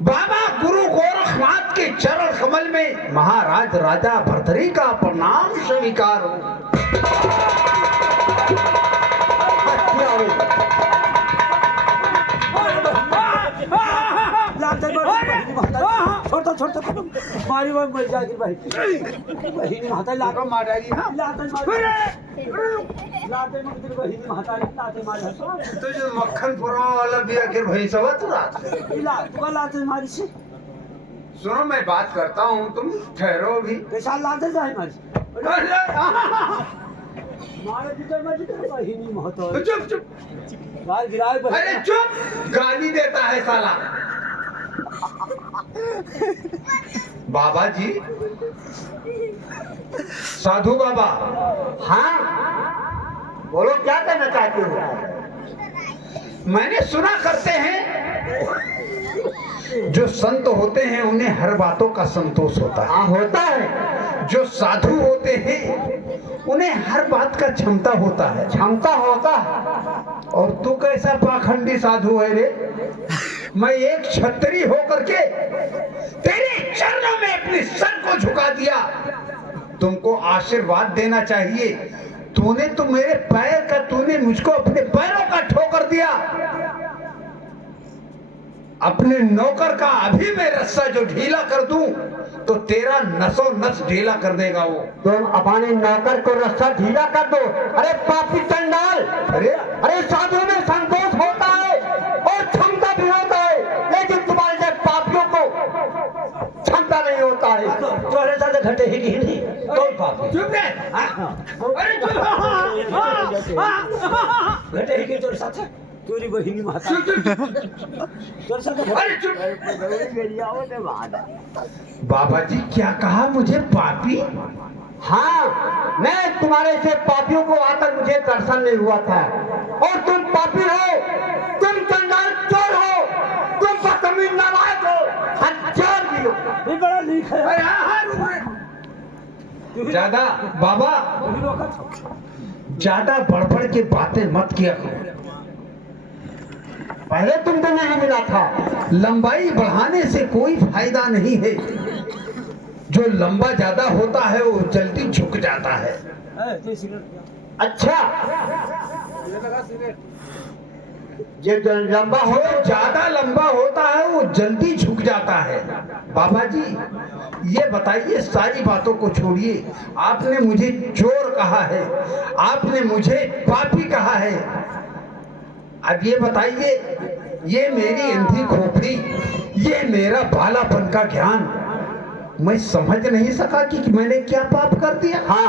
बाबा गुरु गोरखनाथ के चरण कमल में महाराज राजा भरतरी का प्रणाम स्वीकार हो। छोटा छोटा मारी मारी मर जाएगी भाई बहिनी माता लाका मारेगी हां लाते मत बहिनी माता लाते मार तो जो मक्खन पुरावा वाला भी आखिर भाई सब तू रात तू लाते मारी से सुनो मैं बात करता हूँ तुम ठहरो भी कैसा लाते जाए मारी मारे जिधर मर जिधर बहिनी माता चुप चुप गाल गिराए अरे चुप गाली देता है साला बाबा जी साधु बाबा हाँ बोलो क्या कहना चाहते हो मैंने सुना करते हैं जो संत होते हैं उन्हें हर बातों का संतोष होता है। हाँ होता है जो साधु होते हैं उन्हें हर बात का क्षमता होता है। क्षमता होता है और तू कैसा पाखंडी साधु है रे। मैं एक क्षत्रिय होकर के तेरे चरणों में अपने सर को झुका दिया। तुमको आशीर्वाद देना चाहिए। तूने तो मेरे पैर का तूने मुझको अपने पैरों का ठोकर दिया। अपने नौकर का अभी मैं रस्सा जो ढीला कर दूं तो तेरा नसों नस ढीला कर देगा वो। तुम अपने नौकर को रस्सा ढीला कर दो। अरे पापी चंडाल अरे साधु में संतोष होता है और क्षमता भी होता है लेकिन तुम्हारे जैसे पापियों को क्षमता नहीं होता है। तुम्हारे साथ घटे ही नहीं कौन पापी चुप रे। अरे घटे ही तेरे साथ तेरी बहिनी माता तेरे साथ अरे चुप। बाबा जी क्या कहा मुझे पापी? हाँ मैं तुम्हारे से पापियों को आकर मुझे दर्शन नहीं हुआ था और तुम पापी हो, तुम चंडाल चोर हो, तुम बदतमीज नालायक हो, हत्यार भी हो। ये बड़ा लीक है। अरे हाँ रुक रे। ज्यादा बाबा ज्यादा बड़बड़ के बातें मत किया करो। पहले तुमको नहीं मिला था। लंबाई बढ़ाने से कोई फायदा नहीं है। जो लंबा ज्यादा होता है वो जल्दी झुक जाता है। अच्छा ये जो लंबा हो जो ज्यादा लंबा होता है वो जल्दी झुक जाता है। बाबा जी ये बताइए सारी बातों को छोड़िए। आपने मुझे चोर कहा है, आपने मुझे पापी कहा है। अब ये बताइए ये मेरी अंधी खोपड़ी, ये मेरा बालापन का ज्ञान मैं समझ नहीं सका कि मैंने क्या पाप कर दिया। हाँ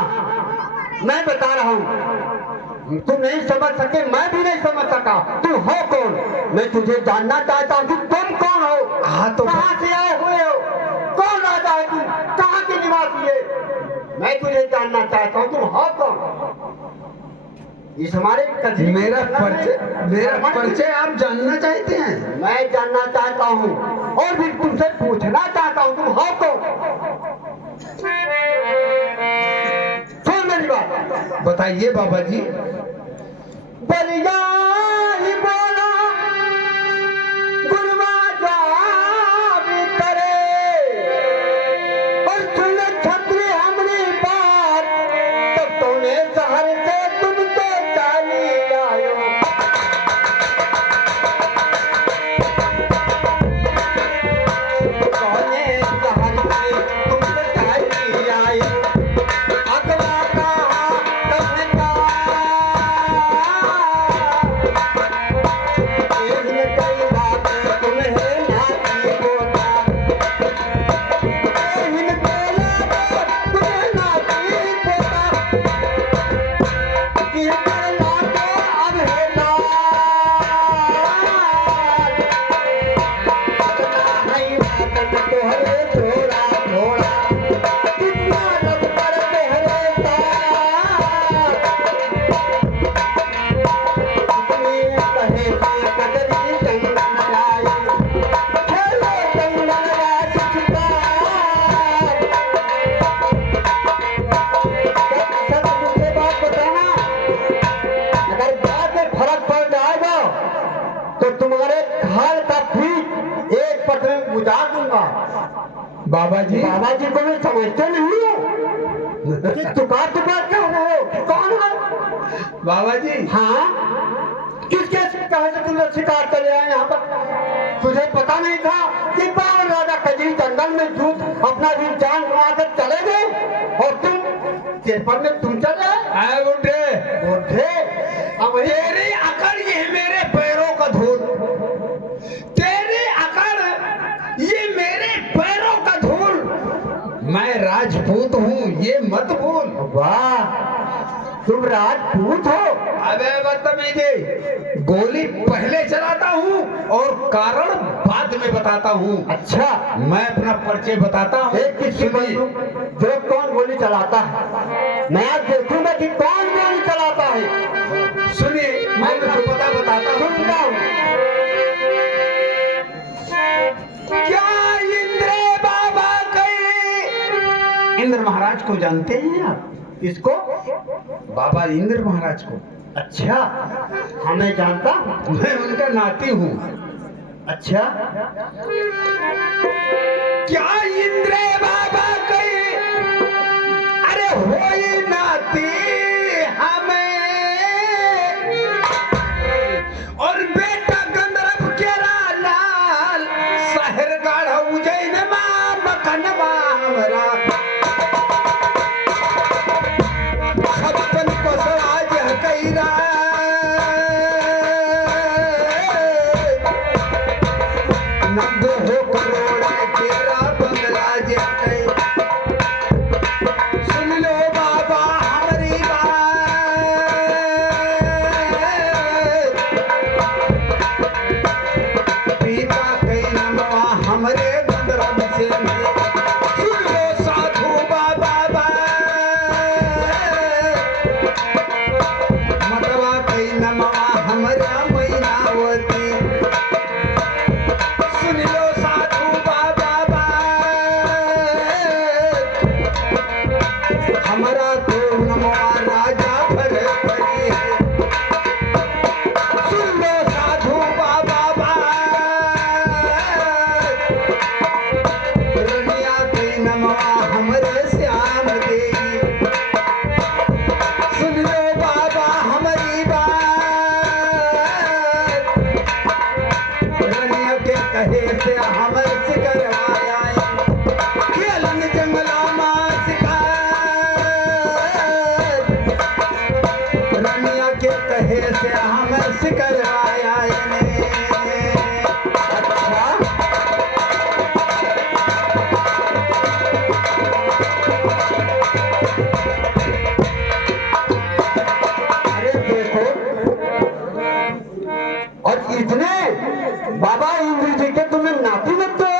मैं बता रहा हूँ तुम नहीं समझ सके, मैं भी नहीं समझ सका। तुम हो कौन? मैं तुझे जानना चाहता हूँ कि तुम कौन हो। हाँ तो कहाँ से आए हुए हो? कौन राजा है तुम? कहाँ के निवासी है? मैं तुझे जानना चाहता हूँ तुम हो कौन। इस हमारे मेरा परिचय आप जानना चाहते हैं? मैं जानना चाहता हूँ और भी तुमसे पूछना चाहता हूँ तुम हो कौन। सुन मेरी बात। बताइए बाबा जी। बलिया ही बोला गुरुआ जवाब करे और सुन छत्री हमरी बात तब तूने शहर से तुमको चाली आयो। तूने शहर से तुमको चाली आयो। अगला कहा तब ने कहा उतार दूंगा। बाबा जी बाबा जी को मैं समझते नहीं हूँ कि तुकार क्या हो, कौन है? बाबा जी हाँ, किसके कहे से तुमने शिकार चले आए यहाँ पर? तुझे पता नहीं था कि बाल राजा कजरी जंगल में दूध अपना भी जान गंवा कर चले गए और तुम पेपर में तुम चले आए? बुढ़े अब वही तेरी अकड़ ये मेरे पैरों का धूल, तेरी अकड़ ये मेरे पैरों का धूल। मैं राजपूत हूँ ये मत भूल। वाह, तुम राजपूत हो? अबे बदतमीजी, गोली पहले चलाता हूँ और कारण बाद में बताता हूँ। अच्छा, मैं अपना परिचय बताता हूँ। एक किसकी सुनिए। जो कौन गोली चलाता है, मैं आज देखूंगा कि कौन गोली चलाता है। सुनिए, मैं मुझे पता बताता हूँ। सुनता हूँ। क्या इंद्र बाबा कई इंद्र महाराज को जानते हैं आप? इसको? बाबा इंद्र महाराज को। अच्छा, हमें जानता हूँ। मैं उनका नाती हूँ। अच्छा, क्या इंद्र बाबा कई अरे होई नाती हमें और बेटा गंधर्व के लाल शहर गाढ़ उज्जैन मकनवा हमरा छप्पन को सराज कैरा नब्बे हो करोड़ तेरा बंगला जय। सुन लो बाबा हमारी बात, पिता कई नमवा हमरे गंधर्व से सुन लो साधु बाबा मतवा कई नमवा हमरा मैनावती। सुन लो साधु बाबा हमारा तो नमवा राजा भरतरी है। सुन लो साधु बाबा रनिया के नमवा हमरे श्याम देवी। सुन लो बाबा हमारी बात, रनिया के कहे से हमर सिकरवाया खेलन जंगला मां शिकार। रनिया के कहे से हमर सिकरवाया अच्छा, अरे देखो, और इतने बाबा इंद्र जी के तुम्हें नाती लगते हो?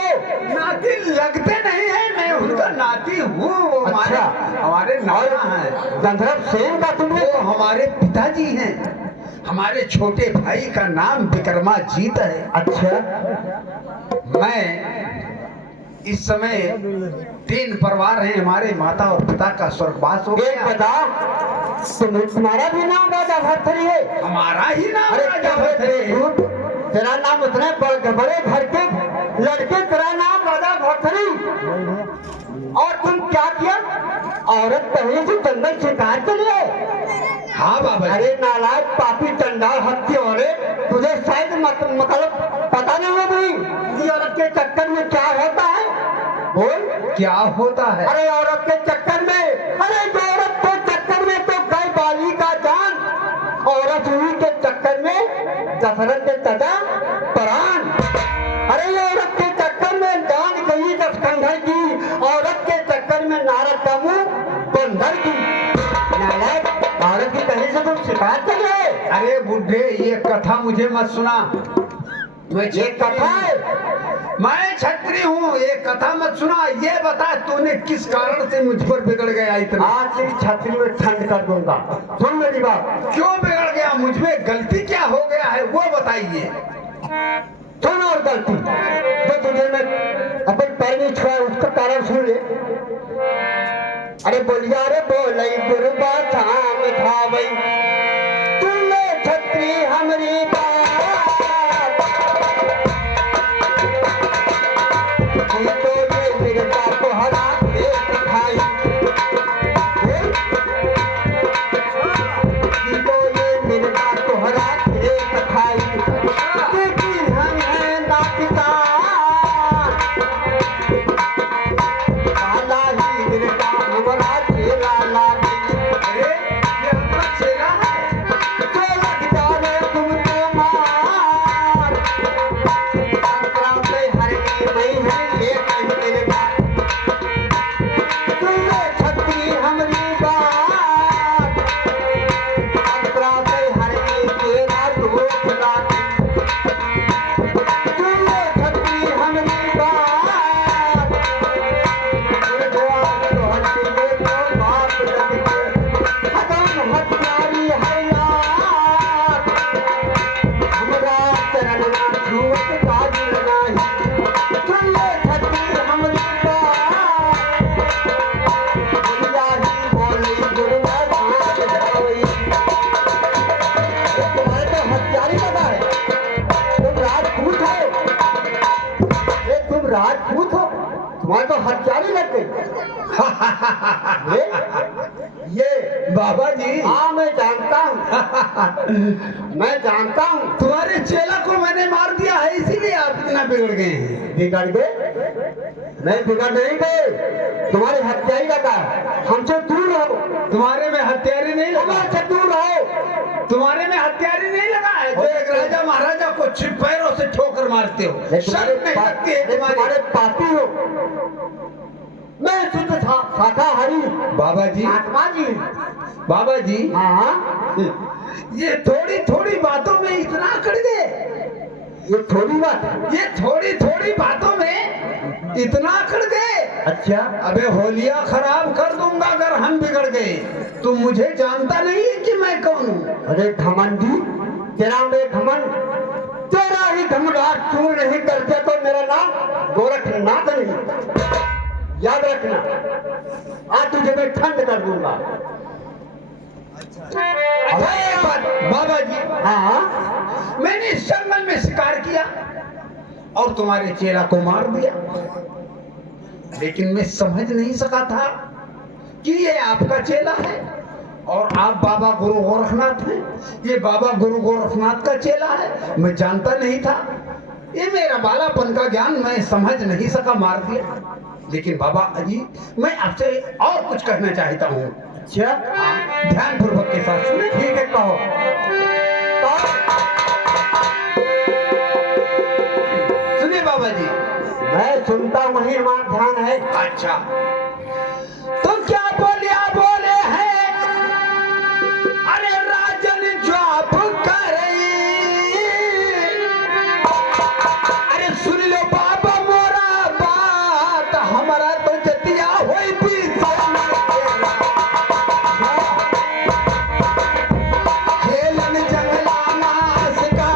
नाती लगते नहीं है, मैं उनका नाती हूँ। वो हमारे अच्छा। हमारे नाना है। गंधर्व सेन का तुम्हें? वो हमारे पिताजी हैं। हमारे छोटे भाई का नाम विक्रमाजीत है। अच्छा, मैं इस समय 3 परिवार हैं हमारे, माता और पिता का स्वर्गवास हो एक गया। बता, तुम्हारा भी नाम राजा भरथरी है? हमारा ही नाम अरे राजा क्या भरथरी है। झूठ, तेरा नाम उतने बड़े घर के लड़के, तेरा नाम राजा भरथरी, और तुम क्या किया? औरत पहले से जंगल शिकार के लिए? हाँ बाबा जी। अरे नालायक पापी चंडाल हत्यारे, तुझे शायद मतलब पता नहीं है भाई कि औरत के चक्कर में क्या होता है। बोल, क्या होता है? अरे औरत के चक्कर में, अरे जो औरत के चक्कर में तो गई बाली का जान, औरत हुई के चक्कर में दशरथ के चाचा प्राण। अरे ये औरत के चक्कर में जान गई दशकंधर की, औरत के चक्कर में नारद का मुंह बंदर की। नालायक, औरत की कहीं से तुम शिकायत कर रहे? अरे बुढ़े, ये कथा मुझे मत सुना। ये कथा है? मैं छत्री हूँ, ये कथा मत सुना। ये बता तूने किस कारण से मुझ पर बिगड़ गया इतना? आज तेरी छतरी में ठंड कर दूंगा। सुन मेरी बात। क्यों बिगड़ गया? मुझ में गलती क्या हो गया है वो बताइए। सुन, और गलती जो तुझे मैं अपन पैर नहीं छुआ उसका कारण सुन ले। अरे बोलिया रे बोलई गुरुबा शाम धावई, तुमने छत्री हमरी बात। ये तो ये मिर्गा तोहरा खेत खाई, ये तो ये मिर्गा तोहरा खेत खाई, क्योंकि हम हैं नापिता, काला ही मिर्गा हमारा चेला लागी। अरे ये अपना चेला है। तो लग जाने तुमको मार, संक्रांति हरनी नहीं है लेकिन मिर्गा, तू ये छतरी हमरी बात, संक्रांति हरनी तेरा दोस्त लागी, तू ये छतरी हमरी बात, गुरुद्वार तो हंसी में तो बाप लग के, हदम हथियारी है यार, हमरा चरण में छूत काज लगाई, तू ये छतरी हमरी बात, दुनिया ही बोली गुरुना बात जावई। तुम्हारे तो हथियारी लगा है, तुम राजपूत हो, तुम राजपूत हो, तुम्हारे तो हथियारी लग गई। ये बाबा जी, हाँ मैं जानता हूँ, मैं जानता हूँ। तुम्हारे चेला को मैंने मार दिया है, इसीलिए आप इतना बिगड़ गए हैं। बिगड़ गए? नहीं बिगड़ नहीं गए, तुम्हारे हथियारी लगा है, हमसे दूर रहो, तुम्हारे में हथियारी नहीं लगा, हमसे दूर रहो। तुम्हारे में हथियारी नहीं लगा है। जो एक राजा महाराजा को पैरों से ठोकर मारते हो, शर्म नहीं लगती है तुम्हारे। तुम्हारे पापी हो, मैं शुद्ध शाकाहारी बाबा जी, आत्मा जी। बाबा जी, हाँ ये थोड़ी थोड़ी बातों में इतना अकड़ गए। ये थोड़ी बात है। ये थोड़ी थोड़ी बातों में इतना अकड़ गए। अच्छा अबे होलिया खराब कर दूंगा अगर हम बिगड़ गए। तुम मुझे जानता नहीं है कि मैं कौन हूँ। अरे घमंडी, तेरा में घमंड, तेरा ही घमंडाट चूर नहीं करते तो मेरा नाम गोरखनाथ नहीं, याद रखना। आज तुझे मैं ठंड कर दूंगा। अच्छा एक बात बाबा जी, हाँ मैंने इस जंगल में शिकार किया और तुम्हारे चेला को मार दिया, लेकिन मैं समझ नहीं सका था कि ये आपका चेला है और आप बाबा गुरु गोरखनाथ हैं। ये बाबा गुरु गोरखनाथ का चेला है, मैं जानता नहीं था। ये मेरा बालापन का ज्ञान मैं समझ नहीं सका, मार दिया। लेकिन बाबा जी, मैं आपसे और कुछ कहना चाहता हूँ। अच्छा ध्यान पूर्वक के साथ सुने। ठीक है, कहो। सुनिए बाबा जी, मैं सुनता हूँ, वही हमारा ध्यान है। अच्छा तो क्या बोले हैं, अरे राजन जॉब कर, अरे सुन लो बाबा मोरा बात, हमारा तो जतिया होई भी खेलन जंगला नास का,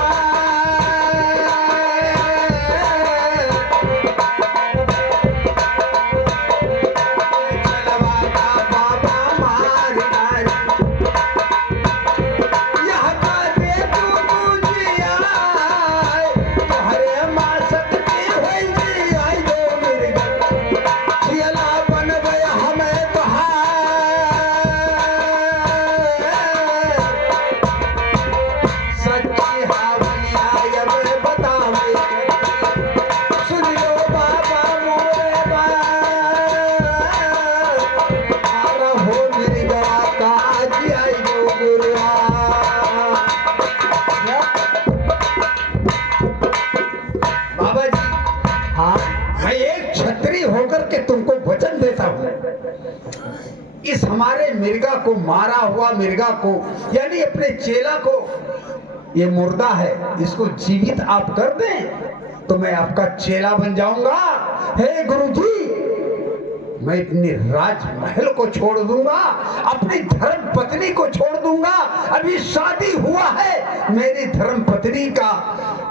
इस हमारे मिर्गा को, मारा हुआ मिर्गा को, यानी अपने चेला को, ये मुर्दा है, इसको जीवित आप कर दें तो मैं आपका चेला बन जाऊंगा। हे गुरुजी, मैं अपने राजमहल को छोड़ दूंगा, अपनी धर्म पत्नी को छोड़ दूंगा। अभी शादी हुआ है मेरी धर्म पत्नी का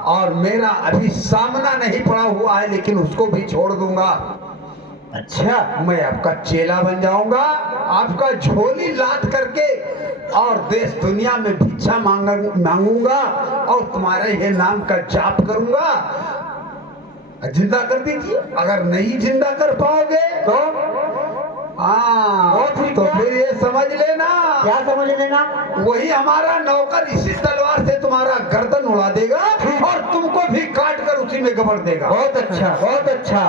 और मेरा अभी सामना नहीं पड़ा हुआ है, लेकिन उसको भी छोड़ दूंगा। अच्छा, मैं आपका चेला बन जाऊंगा, आपका झोली लाद करके और देश दुनिया में भिक्षा मांगूंगा और तुम्हारे ये नाम का जाप करूंगा। जिंदा कर दीजिए। अगर नहीं जिंदा कर पाओगे तो हाँ ठीक तो है। फिर ये समझ लेना, क्या समझ लेना? वही हमारा नौकर इसी तलवार से तुम्हारा गर्दन उड़ा देगा और तुमको भी काट कर उसी में गबर देगा। बहुत अच्छा, बहुत अच्छा।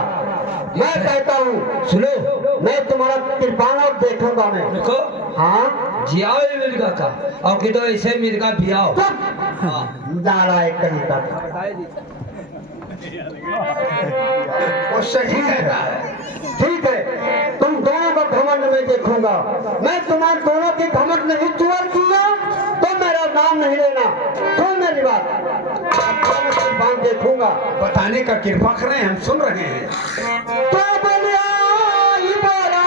मैं कहता हूँ, सुनो, मैं तुम्हारा कृपान और देखूंगा मैं। देखो हाँ, जियाओ ये मिर्गा का और कि तो ऐसे मिर्गा बियाओ। नालायक कहीं का। वो सही कहता है। ठीक है, तुम दोनों को घमंड में देखूंगा। मैं तुम्हारे दोनों की घमंड नहीं चुअर किया तो मेरा नाम नहीं लेना। सुन मेरी बात, बात देखूंगा। बताने का कृपा करें, हम सुन रहे हैं। तो बोलिया ही बोला,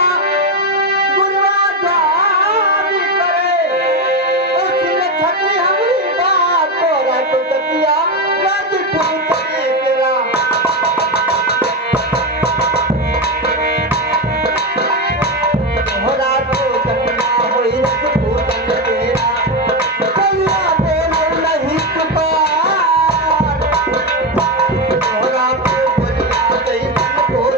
गुरुआ जानी करे, उसने छठी हमारी बात बोला तो जतिया राजपूत ने तेरा। बोला तो जतिया होई राजपूत ने तेरा, बोलिया बोले नहीं पुकार, बोला तो बोलिया नहीं बोल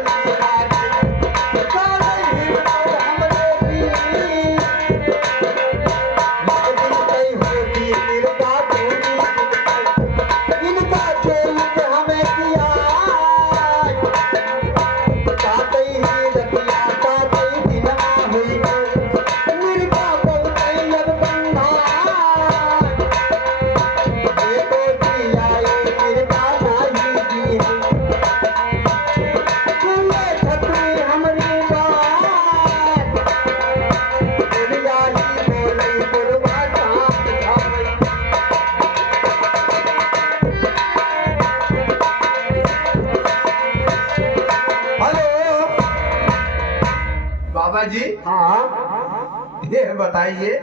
बाबा जी हाँ, ये बताइए,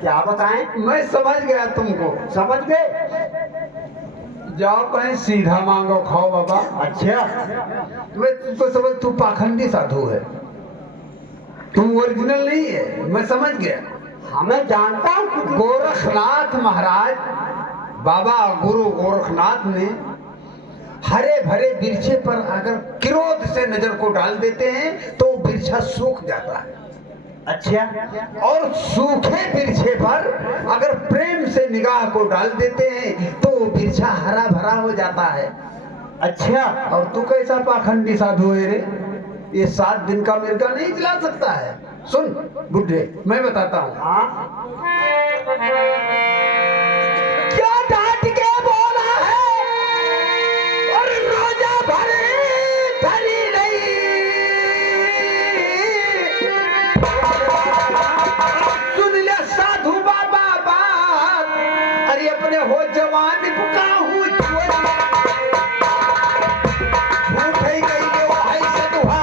क्या बताएं? मैं समझ गया तुमको। समझ गए? जाओ कहीं सीधा मांगो खाओ बाबा। अच्छा, मैं तुमको समझ, तू पाखंडी साधु है, तू ओरिजिनल नहीं है, मैं समझ गया। हमें जानता हूँ कि गोरखनाथ महाराज, बाबा गुरु गोरखनाथ ने हरे भरे वृक्षे पर अगर क्रोध से नजर को डाल देते हैं तो वृक्षा सूख जाता है। अच्छा, और सूखे वृक्षे पर अगर प्रेम से निगाह को डाल देते हैं तो वृक्षा हरा भरा हो जाता है। अच्छा, और तू कैसा पाखंडी साधु है रे, ये 7 दिन का मिर्गा नहीं खिला सकता है। सुन बुढ़े, मैं बताता हूँ। हाँ, क्या डांट के बोला है और रोजा भरे धरी नहीं, सुन ले साधु बाबा बात, अरे अपने हो जवान पुका हूँ गई के वो है सदुहा,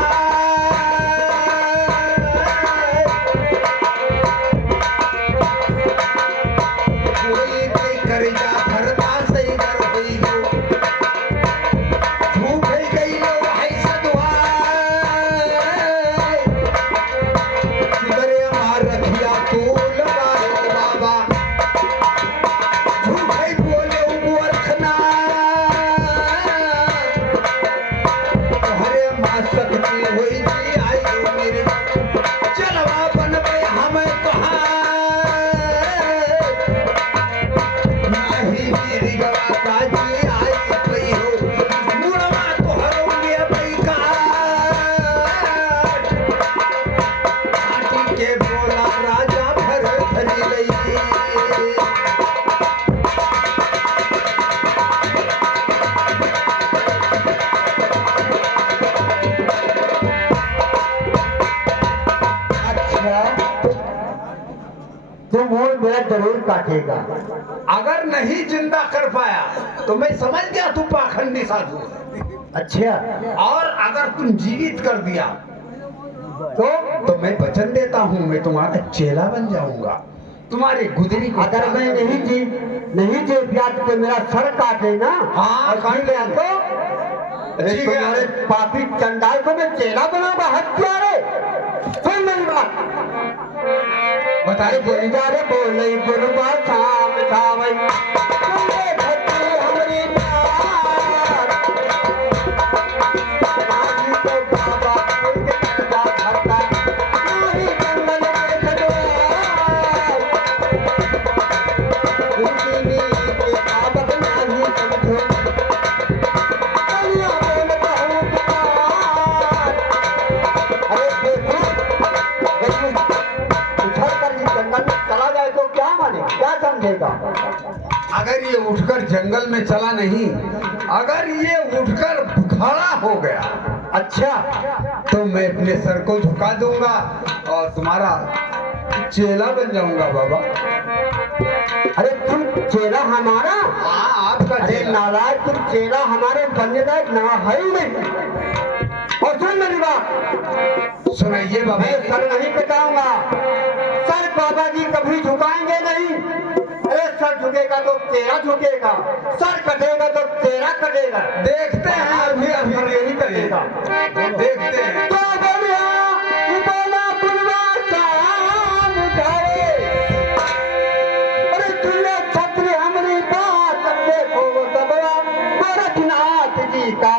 कोई कोई कर जा भरता सही कर गई हो, झूठ गई लो है सदुहा, किधरे मार रखिया तू लगायो बाबा, झूठ बोले मूर्खना, हरे माँ सकती हुई जी आई हो मेरे, चलवा बन गए हमें कहा, नाही मेरी गवाता जी आई पई हो, मुड़वा तो हरोगे पई का, आटी के बोला राजा भर धरी लई, तो मोल मेरा जरूर काटेगा। अगर नहीं जिंदा कर पाया तो मैं समझ गया तू पाखंडी साधु है। अच्छा, और अगर तुम जीवित कर दिया तो मैं वचन देता हूँ, मैं तुम्हारा चेला बन जाऊंगा, तुम्हारे गुदरी को अगर मैं नहीं जी प्याज तो मेरा सर काटे ना। हाँ, और काट गया तो अरे ठीक है। तुम्हारे पापी चंडाल को मैं चेला बनाऊंगा, हत्यारे। सुन मेरी बात, बताइए। बोली जा रे बोले गुरुबा शाम छावई, बोले भक्ति हमरी प्यार, उठकर जंगल में चला नहीं, अगर ये उठकर खड़ा हो गया अच्छा तो मैं अपने सर को झुका दूंगा और तुम्हारा चेला बन जाऊंगा बाबा। अरे तुम चेला हमारा? हाँ, आपका अरे चेला। नालायक, तुम चेला हमारे बनने लायक ना है ही नहीं। और सुन मेरी बात, सुनाइए बाबा। मैं सर नहीं कटाऊंगा, सर बाबा जी कभी झुकाएंगे नहीं। अरे सर झुकेगा तो तेरा झुकेगा, सर कटेगा तो तेरा कटेगा। देखते हैं, अभी अभी यही करेगा, देखते हैं। तो बोलिया बोला बुलवा शाम उठाए, अरे तुझे छत्री हमारी बात देखो सबवा गोरखनाथ जी का।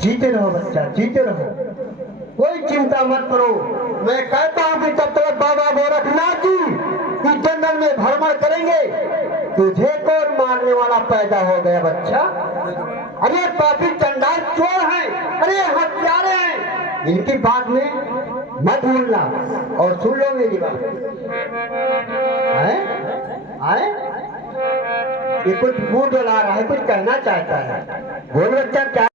जीते रहो बच्चा, जीते रहो, कोई चिंता मत करो। मैं कहता हूँ कि जब तक बाबा गोरखनाथ जी इस जंगल में भ्रमण करेंगे तुझे कौन मारने वाला पैदा हो गया बच्चा। अरे पापी चंडाल चोर हैं, अरे हत्यारे हैं, इनकी बात में मत भूलना। और सुन लो मेरी बात, आए ये कुछ मुंह डोला रहा है, कुछ कहना चाहता है। बोल बच्चा क्या